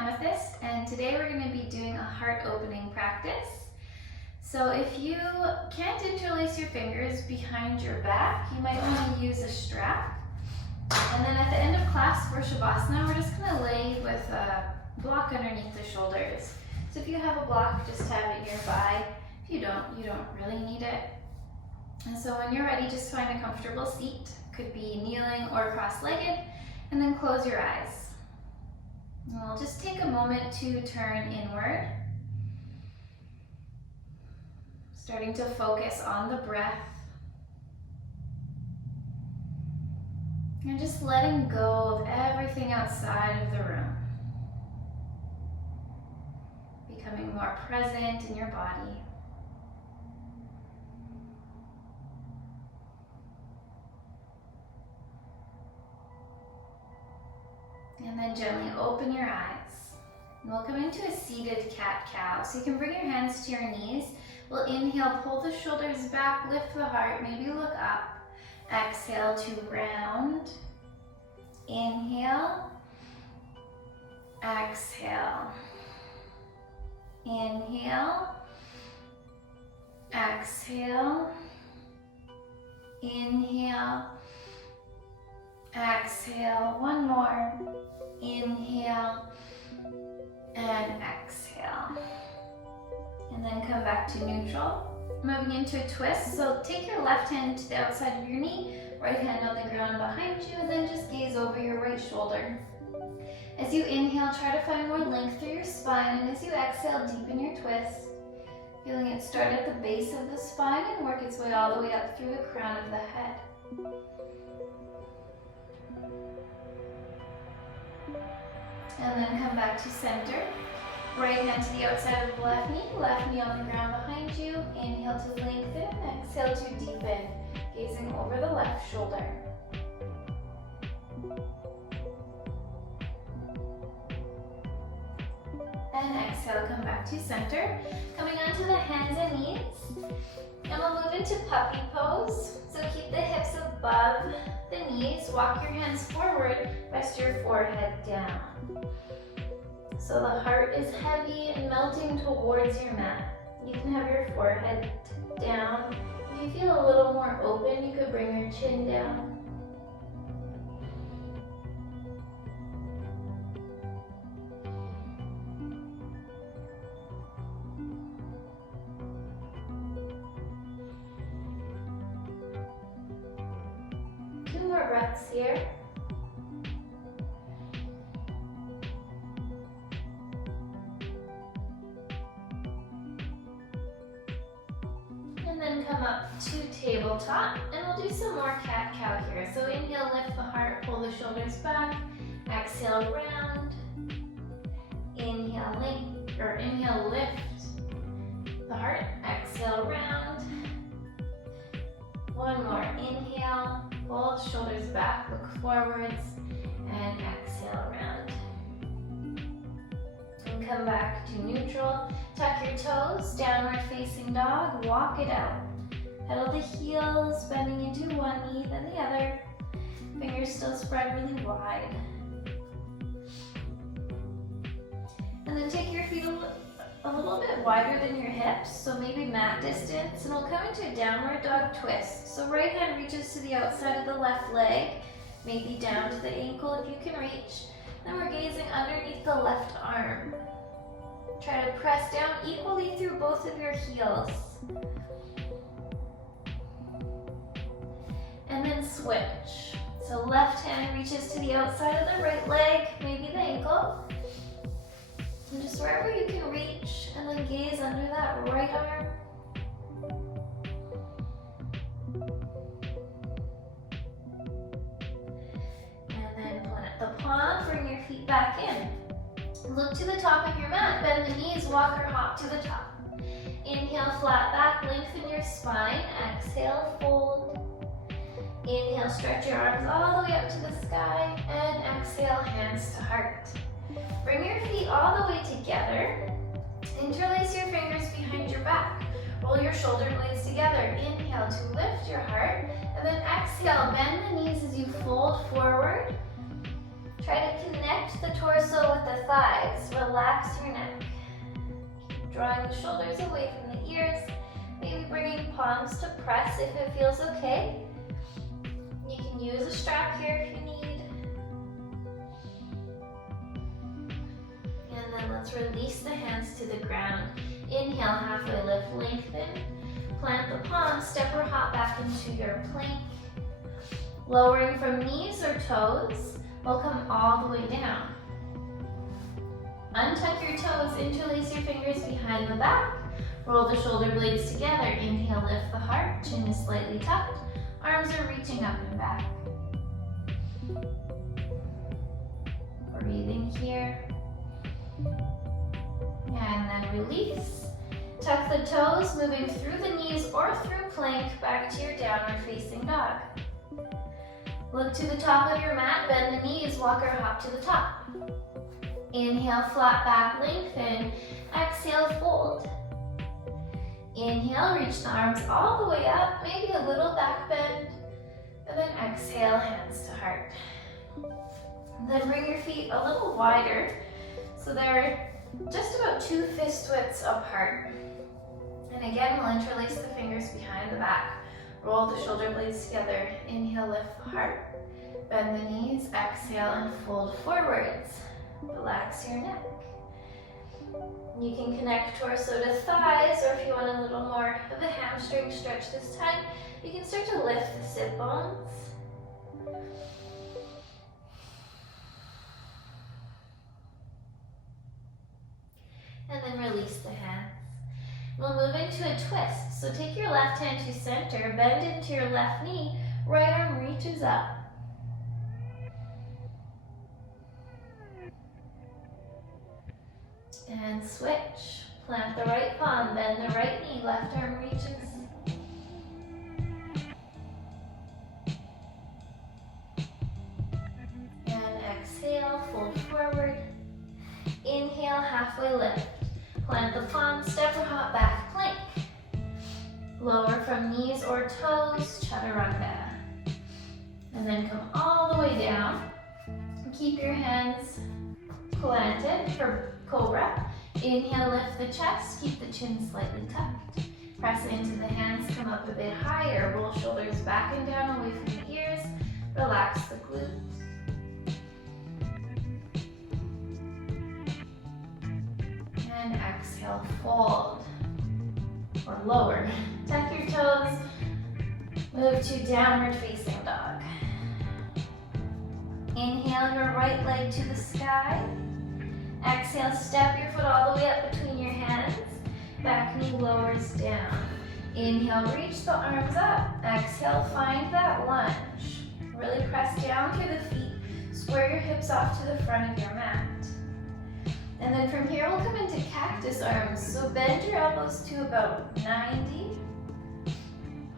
Amethyst, and today we're going to be doing a heart opening practice. So if you can't interlace your fingers behind your back, you might want to use a strap. And then at the end of class for Shavasana, we're just going to lay with a block underneath the shoulders. So if you have a block, just have it nearby. If you don't really need it. And so when you're ready, just find a comfortable seat. Could be kneeling or cross-legged, and then close your eyes. And we'll just take a moment to turn inward. Starting to focus on the breath. And just letting go of everything outside of the room. Becoming more present in your body. And then gently open your eyes. And we'll come into a seated cat-cow. So you can bring your hands to your knees. We'll inhale, pull the shoulders back, lift the heart, maybe look up. Exhale to round. Inhale. Exhale. Inhale. Exhale. Inhale. Exhale. One more. Inhale. And exhale. And then come back to neutral. Moving into a twist. So take your left hand to the outside of your knee, right hand on the ground behind you, and then just gaze over your right shoulder. As you inhale, try to find more length through your spine, and as you exhale, deepen your twist. Feeling it start at the base of the spine and work its way all the way up through the crown of the head. And then come back to center. Right hand to the outside of the left knee on the ground behind you. Inhale to lengthen, exhale to deepen, gazing over the left shoulder. And exhale, come back to center. Coming onto the hands and knees. And we'll move into puppy pose. So keep the hips above the knees. Walk your hands forward, rest your forehead down. So the heart is heavy and melting towards your mat. You can have your forehead down. If you feel a little more open, you could bring your chin down. Two more breaths here. Then come up to tabletop, and we'll do some more cat-cow here. So inhale, lift the heart, pull the shoulders back. Exhale, round. Inhale, lift the heart. Exhale, round. One more. Inhale, pull the shoulders back, look forwards, and exhale, round. And come back to neutral. Tuck your toes, downward facing dog, walk it out. Pedal the heels, bending into one knee, then the other. Fingers still spread really wide. And then take your feet a little bit wider than your hips, so maybe mat distance, and we'll come into a downward dog twist. So right hand reaches to the outside of the left leg, maybe down to the ankle if you can reach. Then we're gazing underneath the left arm. Try to press down equally through both of your heels. And then switch. So left hand reaches to the outside of the right leg, maybe the ankle. And just wherever you can reach, and then gaze under that right arm. And then plant the palm, bring your feet back in. Look to the top of your mat, bend the knees, walk or hop to the top. Inhale, flat back, lengthen your spine. Exhale, fold. Inhale, stretch your arms all the way up to the sky. And exhale, hands to heart. Bring your feet all the way together. Interlace your fingers behind your back. Roll your shoulder blades together. Inhale to lift your heart. And then exhale, bend the knees as you fold forward. Try to connect the torso with the thighs. Relax your neck. Keep drawing the shoulders away from the ears. Maybe bringing palms to press if it feels okay. You can use a strap here if you need. And then let's release the hands to the ground. Inhale, halfway lift, lengthen. Plant the palms, step or hop back into your plank. Lowering from knees or toes, we'll come all the way down. Untuck your toes, interlace your fingers behind the back. Roll the shoulder blades together. Inhale, lift the heart, chin is slightly tucked. Arms are reaching up and back. Breathing here. And then release. Tuck the toes, moving through the knees or through plank back to your downward facing dog. Look to the top of your mat, bend the knees, walk or hop to the top. Inhale, flat back, lengthen. Exhale, fold. Inhale, reach the arms all the way up, maybe a little back bend. And then exhale, hands to heart. Then bring your feet a little wider so they're just about 2 fist widths apart. And again, we'll interlace the fingers behind the back. Roll the shoulder blades together. Inhale, lift the heart. Bend the knees, exhale, and fold forwards. Relax your neck. You can connect torso to thighs, or if you want a little more of a hamstring stretch this time, you can start to lift the sit bones. And then release the hands. We'll move into a twist. So take your left hand to center, bend into your left knee, right arm reaches up. And switch. Plant the right palm, bend the right knee, left arm reaches. And exhale, fold forward. Inhale, halfway lift. Plant the palm, step or hop back, plank. Lower from knees or toes, chaturanga. And then come all the way down. Keep your hands planted for Cobra. Inhale, lift the chest, keep the chin slightly tucked. Press into the hands, come up a bit higher. Roll shoulders back and down away from the ears. Relax the glutes. And exhale, fold. Or lower. Tuck your toes. Move to downward facing dog. Inhale your right leg to the sky. Exhale, step your foot all the way up between your hands. Back knee lowers down. Inhale, reach the arms up. Exhale, find that lunge. Really press down through the feet. Square your hips off to the front of your mat. And then from here, we'll come into cactus arms. So bend your elbows to about 90.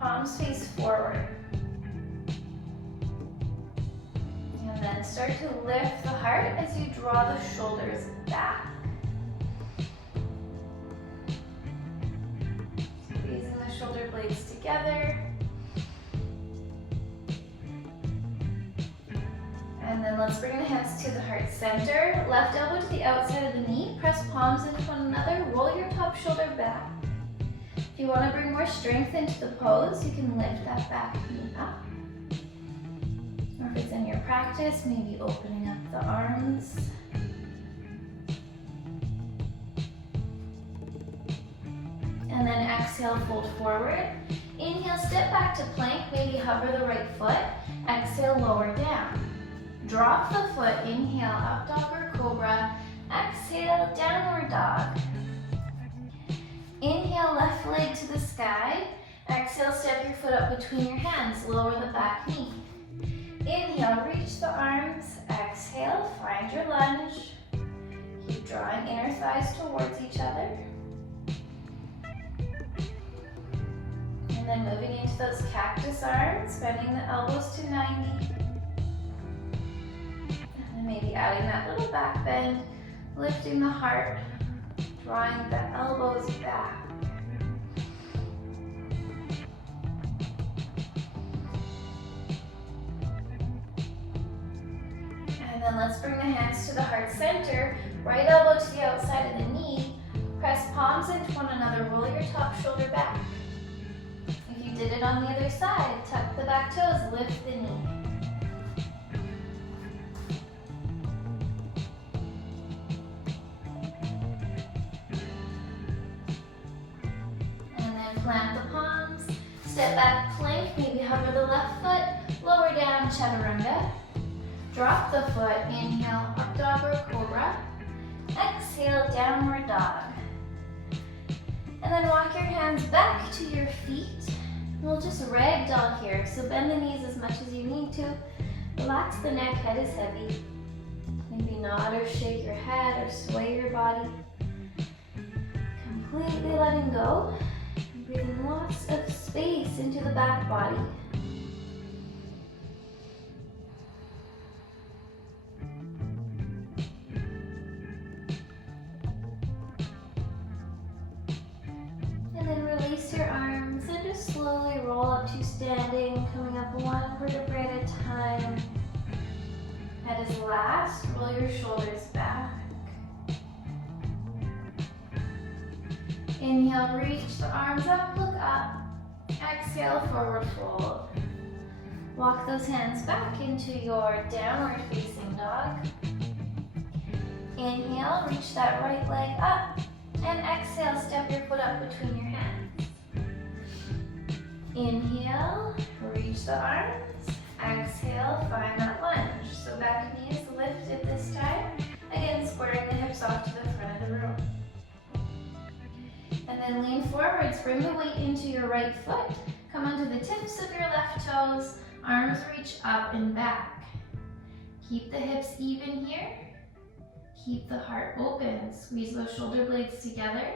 Palms face forward. And then start to lift the heart as you draw the shoulders back. Squeezing the shoulder blades together. And then let's bring the hands to the heart center. Left elbow to the outside of the knee. Press palms into one another. Roll your top shoulder back. If you want to bring more strength into the pose, you can lift that back knee up. Or if it's in your practice, maybe opening up the arms. And then exhale, fold forward. Inhale, step back to plank, maybe hover the right foot. Exhale, lower down. Drop the foot, inhale, up dog or cobra. Exhale, downward dog. Inhale, left leg to the sky. Exhale, step your foot up between your hands, lower the back knee. Inhale, reach the arms. Exhale, find your lunge. Keep drawing inner thighs towards each other. And then moving into those cactus arms, bending the elbows to 90. And maybe adding that little back bend, lifting the heart, drawing the elbows back. And And then let's bring the hands to the heart center. Right elbow to the outside of the knee. Press palms into one another. Roll your top shoulder back. If you did it on the other side, tuck the back toes, lift the knee. And then plant the palms. Step back plank, maybe hover the left foot. Lower down, chaturanga. Drop the foot, inhale, up dog or cobra. Exhale, downward dog. And then walk your hands back to your feet. We'll just ragdoll here, so bend the knees as much as you need to. Relax the neck, head is heavy. Maybe nod or shake your head or sway your body. Completely letting go. Breathing lots of space into the back body. And then release your arms and just slowly roll up to standing, coming up one vertebrae at a time. Head is last, roll your shoulders back. Inhale, reach the arms up, look up. Exhale, forward fold. Walk those hands back into your downward facing dog. Inhale, reach that right leg up. And exhale, step your foot up between your hands. Inhale, reach the arms. Exhale, find that lunge. So back knee is lifted this time. Again, squaring the hips off to the front of the room. And then lean forwards, bring the weight into your right foot. Come onto the tips of your left toes. Arms reach up and back. Keep the hips even here. Keep the heart open. Squeeze those shoulder blades together.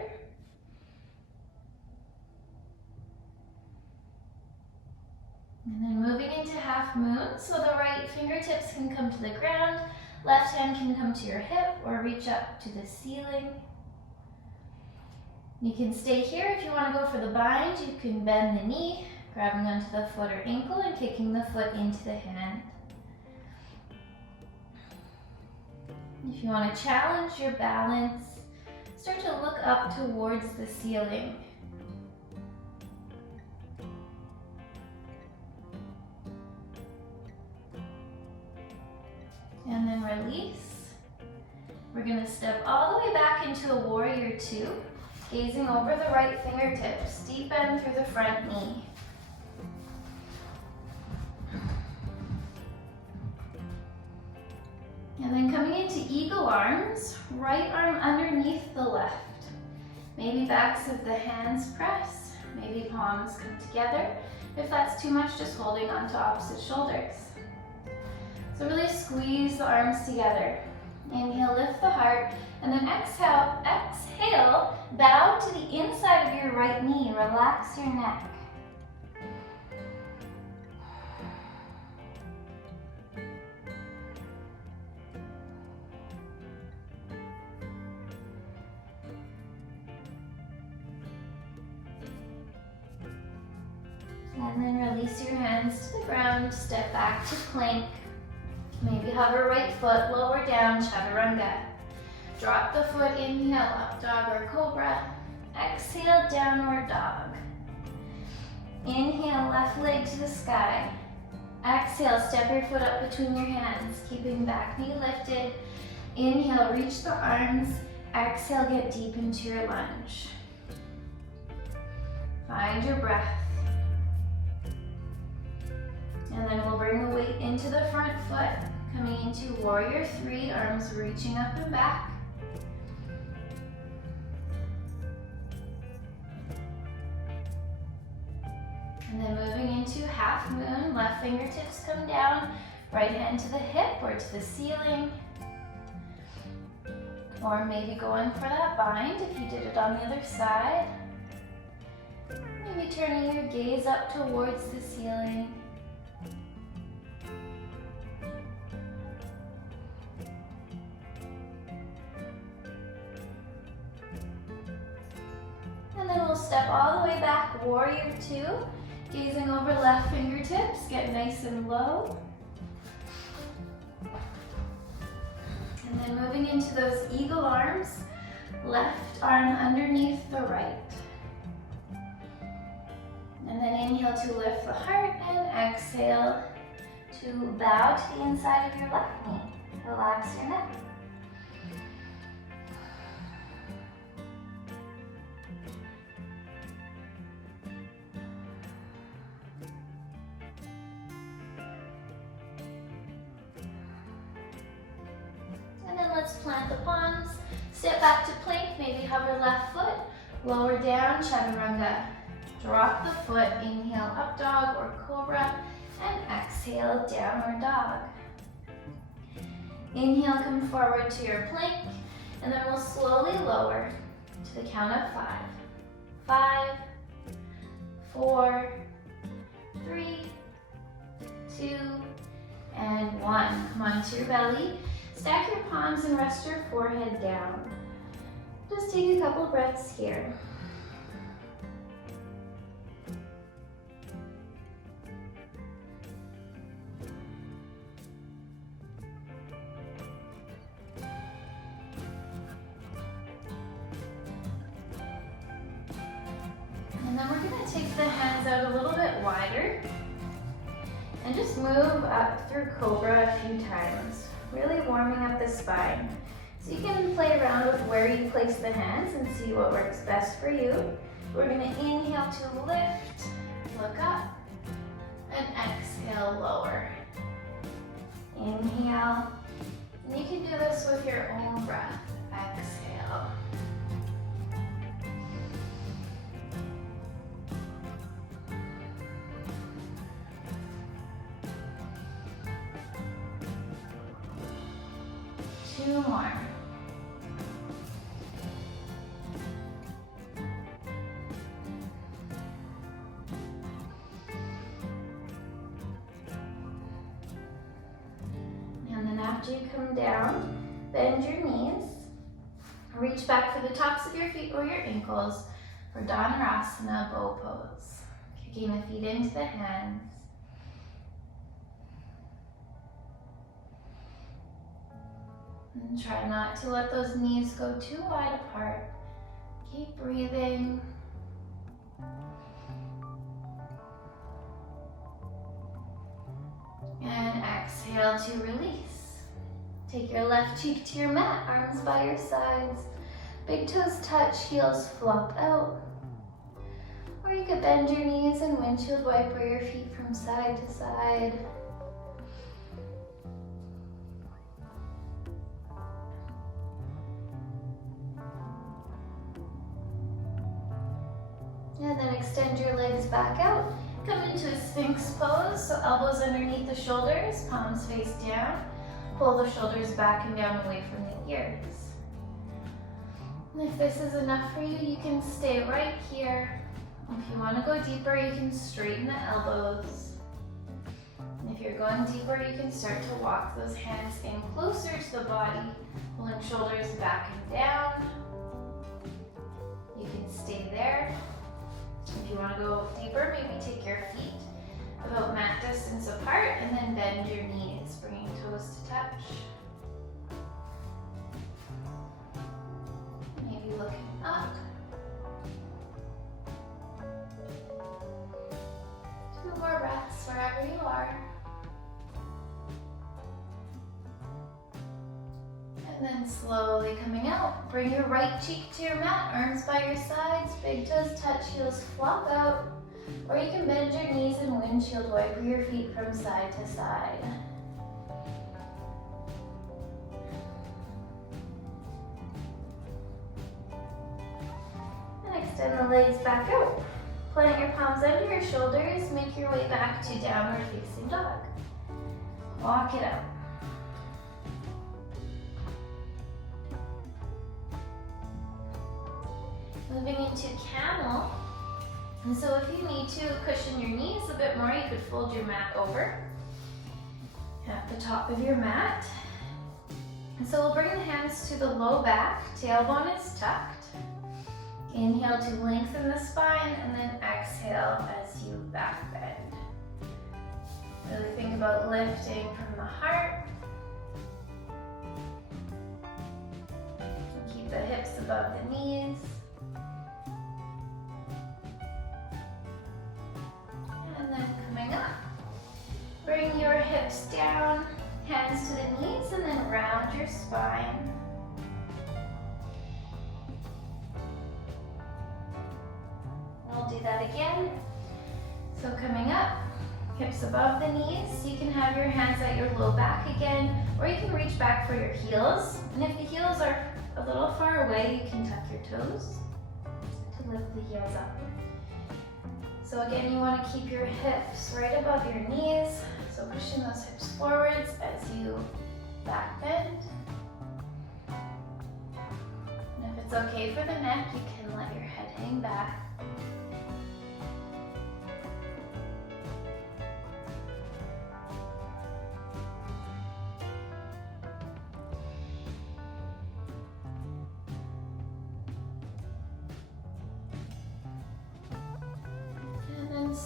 And then moving into half moon, so the right fingertips can come to the ground, left hand can come to your hip or reach up to the ceiling. You can stay here if you want to go for the bind. You can bend the knee, grabbing onto the foot or ankle and kicking the foot into the hand. If you want to challenge your balance, start to look up towards the ceiling. And then release. We're going to step all the way back into a warrior two, gazing over the right fingertips, deep bend through the front knee. And then coming into eagle arms, right arm underneath the left. Maybe backs of the hands press, maybe palms come together. If that's too much, just holding onto opposite shoulders. So really squeeze the arms together. Inhale, lift the heart, and then exhale, bow to the inside of your right knee. Relax your neck. And then release your hands to the ground, step back to plank. Maybe hover right foot, lower down, chaturanga. Drop the foot, inhale, up dog or cobra. Exhale, downward dog. Inhale, left leg to the sky. Exhale, step your foot up between your hands, keeping back knee lifted. Inhale, reach the arms. Exhale, get deep into your lunge. Find your breath. And then we'll bring the weight into the front foot, coming into warrior three, arms reaching up and back. And then moving into half moon, left fingertips come down, right hand to the hip or to the ceiling. Or maybe going for that bind if you did it on the other side. Maybe turning your gaze up towards the ceiling. And then we'll step all the way back, warrior two, gazing over left fingertips, get nice and low. moving into those eagle arms, left arm underneath the right. And then inhale to lift the heart and exhale to bow to the inside of your left knee. Relax your neck. And then let's plant the palms. Step back to plank, maybe hover left foot, lower down, chaturanga. Drop the foot, inhale up dog or cobra, and exhale downward dog. Inhale, come forward to your plank, and then we'll slowly lower to the count of 5. 5, 4, 3, 2, and 1. Come onto your belly. Stack your palms and rest your forehead down. Just take a couple breaths here. And then we're going to take the hands out a little bit wider and just move up through Cobra a few times, really warming up the spine. So you can play around with where you place the hands and see what works best for you. We're going to inhale to lift, look up, and exhale, lower. Inhale, and you can do this with your own breath. Exhale. Two more. And then after you come down, bend your knees. Reach back for the tops of your feet or your ankles for Dhanurasana bow pose. Kicking the feet into the hands. And try not to let those knees go too wide apart. Keep breathing. And exhale to release. Take your left cheek to your mat, arms by your sides. Big toes touch, heels flop out. Or you could bend your knees and windshield wiper your feet from side to side. And then extend your legs back out. Come into a Sphinx pose, so elbows underneath the shoulders, palms face down. Pull the shoulders back and down away from the ears. And if this is enough for you, you can stay right here. If you want to go deeper, you can straighten the elbows. And if you're going deeper, you can start to walk those hands in closer to the body, pulling shoulders back and down. You can stay there. If you want to go deeper, maybe take your feet about mat distance apart and then bend your knees, bringing toes to touch. Maybe looking up. 2 more breaths wherever you are. And then slowly coming out, bring your right cheek to your mat, arms by your sides, big toes touch, heels flop out. Or you can bend your knees and windshield wiper your feet from side to side. And extend the legs back out. Plant your palms under your shoulders, make your way back to downward facing dog. Walk it out. Moving into camel. And so if you need to cushion your knees a bit more, you could fold your mat over at the top of your mat. And so we'll bring the hands to the low back, tailbone is tucked. Inhale to lengthen the spine and then exhale as you back bend. Really think about lifting from the heart. above the knees. And then coming up, bring your hips down, hands to the knees, and then round your spine. We'll do that again. So coming up, hips above the knees. You can have your hands at your low back again, or you can reach back for your heels. And if the heels are a little far away, you can tuck your toes to lift the heels up. So again, you want to keep your hips right above your knees. So pushing those hips forwards as you back bend. And if it's okay for the neck, you can let your head hang back.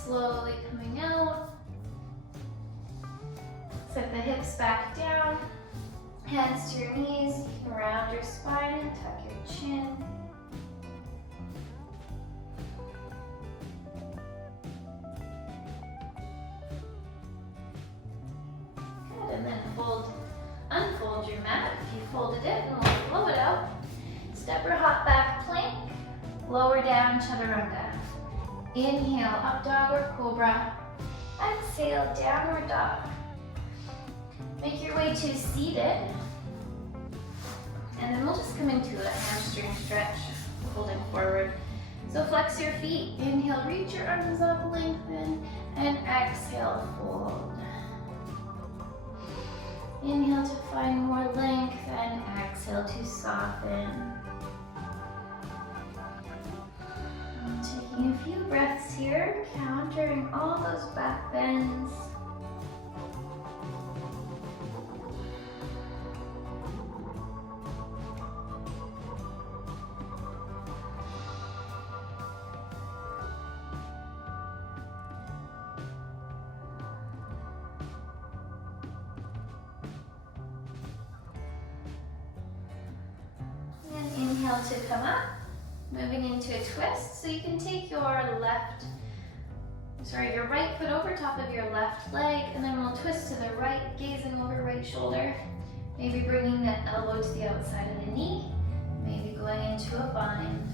Slowly coming out. Set the hips back down, hands to your knees. You can round your spine and tuck your chin. Good, and then unfold your mat if you folded it, and we'll flow it out. Step or hop back plank, lower down chaturanga. Inhale, up dog or cobra. Exhale, downward dog. Make your way to seated. And then we'll just come into a hamstring stretch, folding forward. So flex your feet. Inhale, reach your arms up, lengthen, and exhale, fold. Inhale to find more length, and exhale to soften. Taking a few breaths here, countering all those back bends. And inhale to come up. Moving into a twist, so you can take your right foot over top of your left leg, and then we'll twist to the right, gazing over right shoulder. Maybe bringing the elbow to the outside of the knee, maybe going into a bind.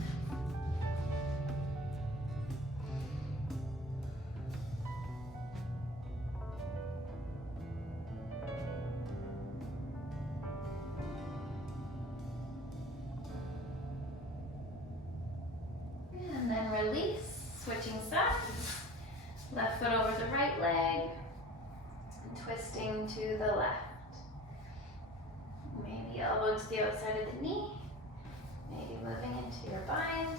And then release, switching sides. Left foot over the right leg, and twisting to the left. Maybe elbow to the outside of the knee, maybe moving into your bind.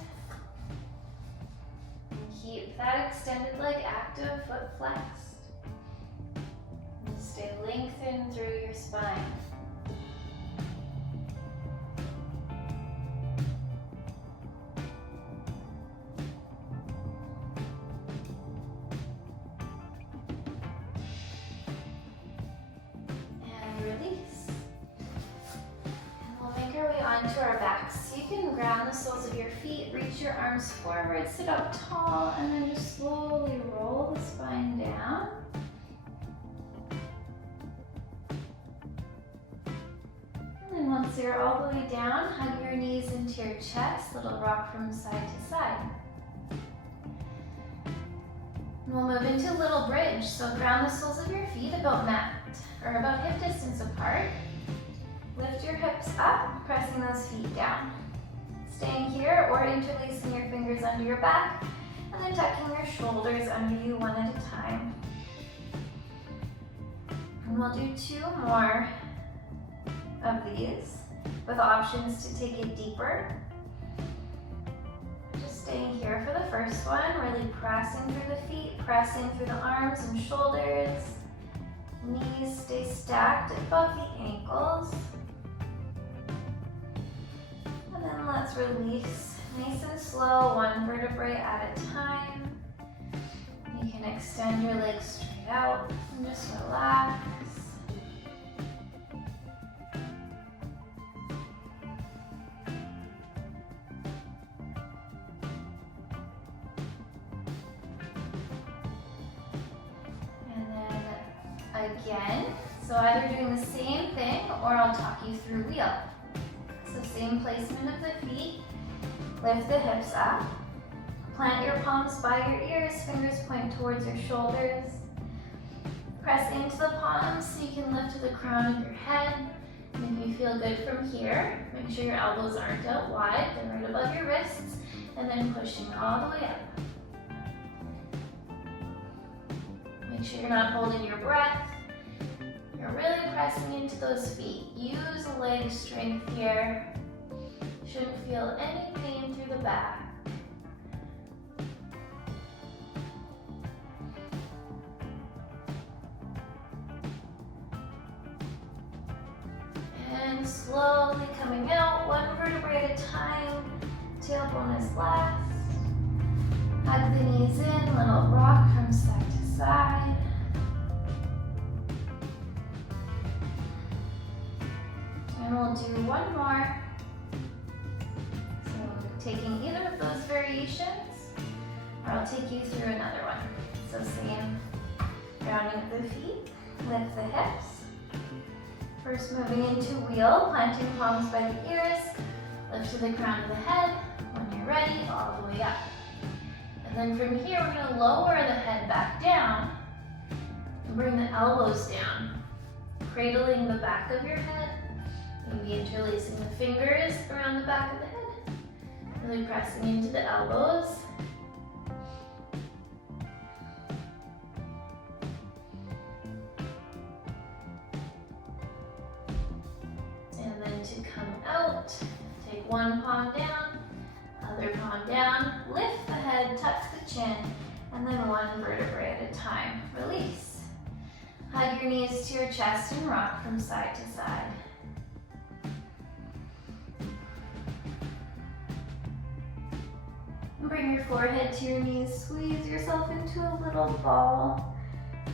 And keep that extended leg active, foot flexed. And stay lengthened through your spine. Onto our backs. You can ground the soles of your feet, reach your arms forward, sit up tall, and then just slowly roll the spine down. And then once you're all the way down, hug your knees into your chest, little rock from side to side. And we'll move into a little bridge. So ground the soles of your feet about hip distance apart. Lift your hips up, pressing those feet down. Staying here or interlacing your fingers under your back, and then tucking your shoulders under you one at a time. And we'll do 2 more of these with options to take it deeper. Just staying here for the first one, really pressing through the feet, pressing through the arms and shoulders. Knees stay stacked above the ankles. And then let's release nice and slow, one vertebrae at a time. You can extend your legs straight out and just relax. again. So either doing the same thing or I'll talk you through wheel. So same placement of the feet, lift the hips up, plant your palms by your ears, fingers point towards your shoulders. Press into the palms so you can lift to the crown of your head. Make you feel good from here. Make sure your elbows aren't out wide, they're right above your wrists, and then pushing all the way up. Make sure you're not holding your breath. You're really pressing into those feet. Use leg strength here. Shouldn't feel any pain through the back. And slowly coming out, one vertebrae at a time. Tailbone is last. Hug the knees in, little rock from side to side. And we'll do one more. So taking either of those variations, or I'll take you through another one. So same grounding of the feet, lift the hips. First moving into wheel, planting palms by the ears, lift to the crown of the head. When you're ready, all the way up. And then from here, we're going to lower the head back down and bring the elbows down, cradling the back of your head, maybe interlacing the fingers around the back of the head, really pressing into the elbows. And then to come out, take one palm down, other palm down, lift the head, tuck the chin, and then one vertebrae at a time. Release. Hug your knees to your chest and rock from side to side. Bring your forehead to your knees, squeeze yourself into a little ball,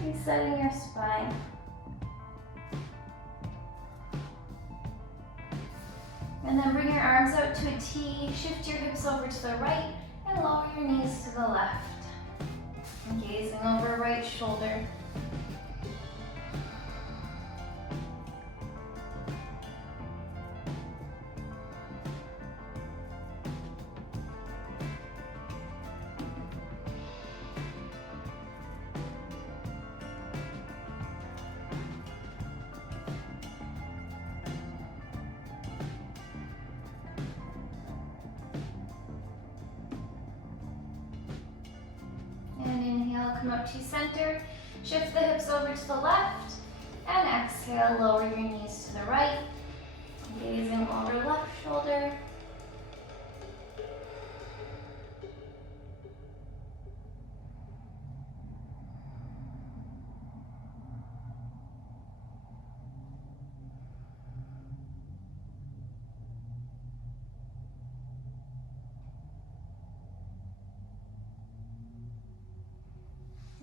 resetting your spine. And then bring your arms out to a T, shift your hips over to the right, and lower your knees to the left. And gazing over right shoulder. Come up to center, shift the hips over to the left, and exhale, lower your knees to the right, gazing over left shoulder.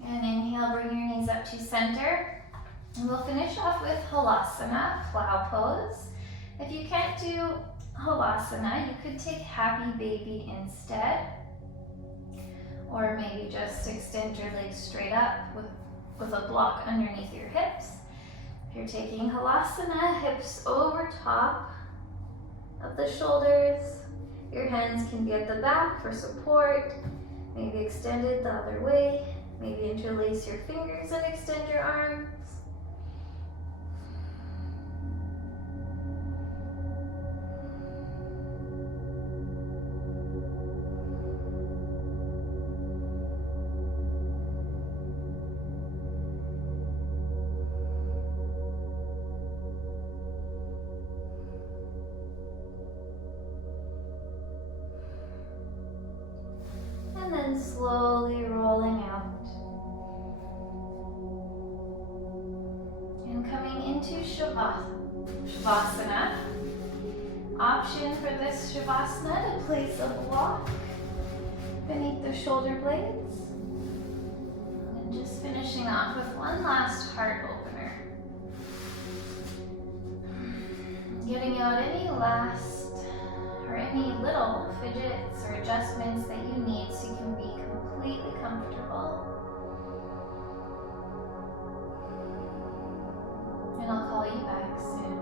And inhale, bring your knees up to center. And we'll finish off with Halasana, plow pose. If you can't do Halasana, you could take Happy Baby instead. Or maybe just extend your legs straight up with a block underneath your hips. If you're taking Halasana, hips over top of the shoulders. Your hands can be at the back for support. Maybe extend it the other way. Maybe interlace your fingers and extend your arms. And then slowly rolling out. Into Shavasana. Option for this Shavasana to place a block beneath the shoulder blades. And just finishing off with one last heart opener. Getting out any last or any little fidgets or adjustments that you need so you can be completely comfortable. call you back soon.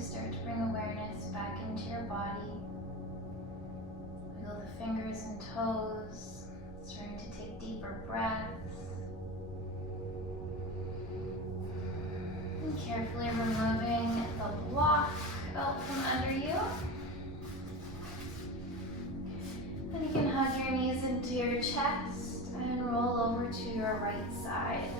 Start to bring awareness back into your body. Wiggle the fingers and toes, starting to take deeper breaths. And carefully removing the block out from under you. Then you can hug your knees into your chest and roll over to your right side.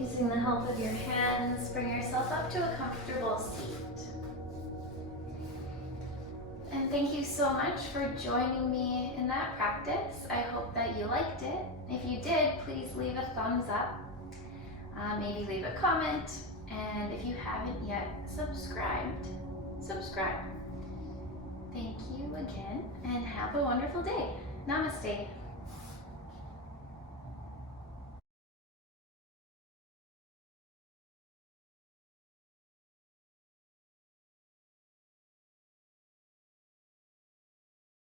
Using the help of your hands, bring yourself up to a comfortable seat. And thank you so much for joining me in that practice. I hope that you liked it. If you did, please leave a thumbs up. Maybe leave a comment. And if you haven't yet subscribe. Thank you again and have a wonderful day. Namaste.